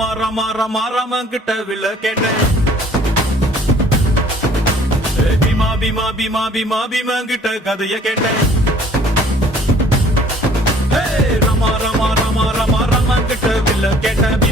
ரமா ரமா ரமா ரமன் கிட்ட வில்ல கேட்டேன் பீமா பீமா பீமா பீமா பீமன் கிட்ட கதைய கேட்டேன் ரமா ரமா ரமா ரமா ரமன் கிட்ட வில்ல கேட்டேன்